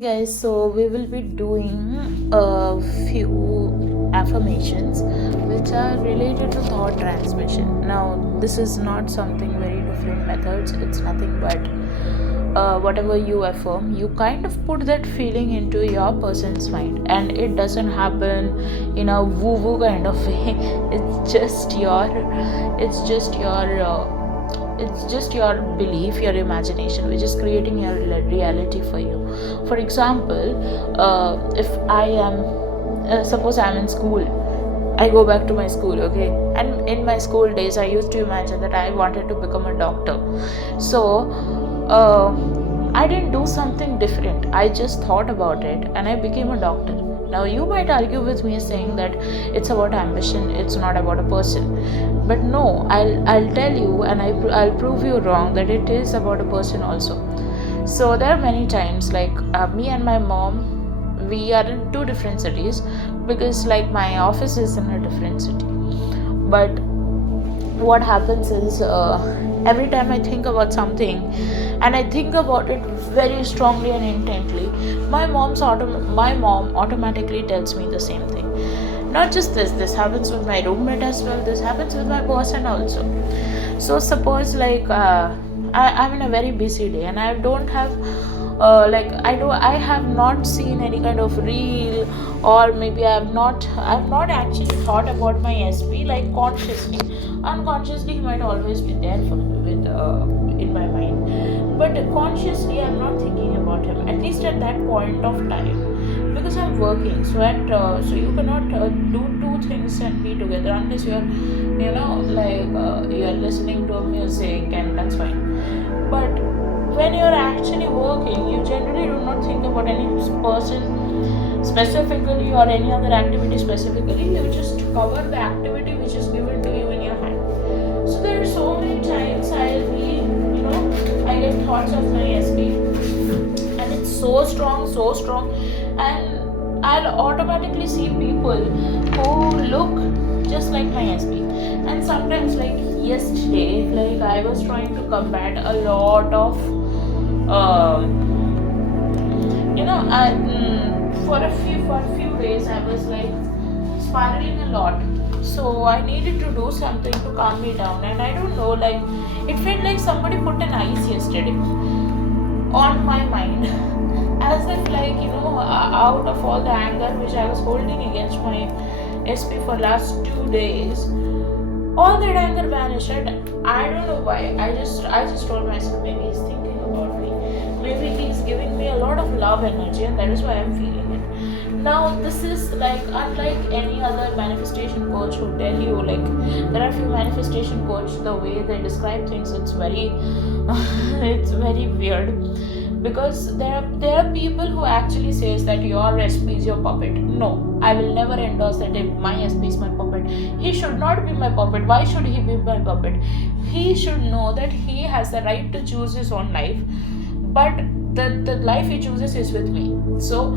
Guys, so we will be doing a few affirmations which are related to thought transmission. Now, this is not something very different methods, it's nothing but whatever you affirm, you kind of put that feeling into your person's mind, and it doesn't happen in a woo woo kind of way. It's just your belief, your imagination, which is creating your reality for you. For example, if I am suppose I'm in school, I go back to my school, okay, and in my school days I used to imagine that I wanted to become a doctor. So I didn't do something different, I just thought about it and I became a doctor. Now you might argue with me saying that it's about ambition, it's not about a person. But no, I'll tell you, and I'll prove you wrong, that it is about a person also. So there are many times, like me and my mom, we are in two different cities, because like my office is in a different city. But what happens is, every time I think about something and I think about it very strongly and intently, my mom automatically tells me the same thing. Not just this happens with my roommate as well, this happens with my boss and also. So suppose like I'm in a very busy day and I don't have I have not seen any kind of reel, or maybe I've not actually thought about my SP like consciously. Unconsciously he might always be there in my mind, but consciously I'm not thinking about him, at least at that point of time, because I'm working. So you cannot do two things and be together unless you're listening to music, and that's fine. But when you're actually working, you generally do not think about any person specifically or any other activity specifically. You just cover the activity which is given to you in your hand. So there are so many times I get thoughts of my SP, and it's so strong, and I'll automatically see people who look just like my SP. And sometimes, like yesterday, like I was trying to combat a lot of for a few days I was like spiraling a lot. So I needed to do something to calm me down, and I don't know, like it felt like somebody put an ice yesterday on my mind, as if out of all the anger which I was holding against my SP for last 2 days, all that anger vanished. And I don't know why. I just told myself, maybe he's thinking about me. Maybe he's giving me a lot of love energy, and that is why I'm feeling it. Now this is like unlike any other manifestation coach who tell you, like there are few manifestation coach, the way they describe things, it's very it's very weird, because there are people who actually says that your SP is your puppet. No, I will never endorse that. If my SP is my puppet, he should not be my puppet. Why should he be my puppet? He should know that he has the right to choose his own life, but the life he chooses is with me. So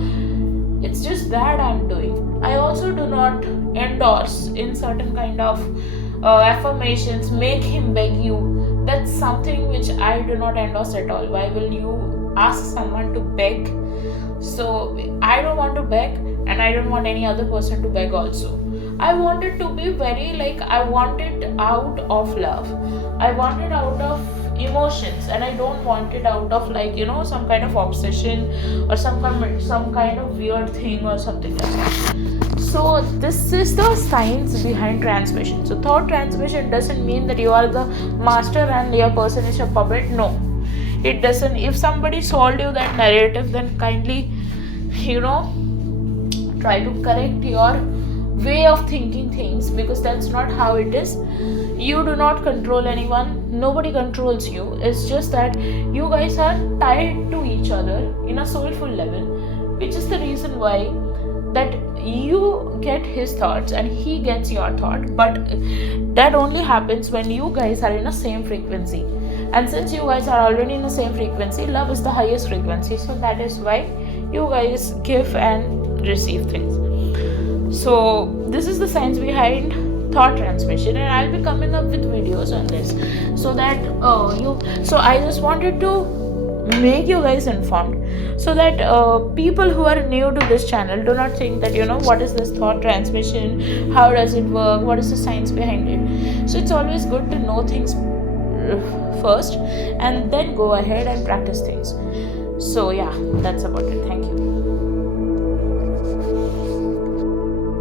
it's just that I'm doing. I also do not endorse in certain kind of affirmations, make him beg you. That's something which I do not endorse at all. Why will you ask someone to beg? So I don't want to beg, and I don't want any other person to beg also. I want it to be very, like, I want it out of love, I want it out of emotions, and I don't want it out of some kind of obsession or some kind of weird thing or something like that. So this is the science behind transmission. So thought transmission doesn't mean that you are the master and your person is your puppet. No, it doesn't. If somebody sold you that narrative, then kindly try to correct your way of thinking things, because that's not how it is. You do not control anyone, nobody controls you. It's just that you guys are tied to each other in a soulful level, which is the reason why that you get his thoughts and he gets your thought. But that only happens when you guys are in the same frequency, and since you guys are already in the same frequency, love is the highest frequency. So that is why you guys give and receive things. So this is the science behind thought transmission, and I'll be coming up with videos on this, so that I just wanted to make you guys informed, so that people who are new to this channel do not think that, what is this thought transmission, how does it work, what is the science behind it. So it's always good to know things first, and then go ahead and practice things. So yeah, that's about it. Thank you.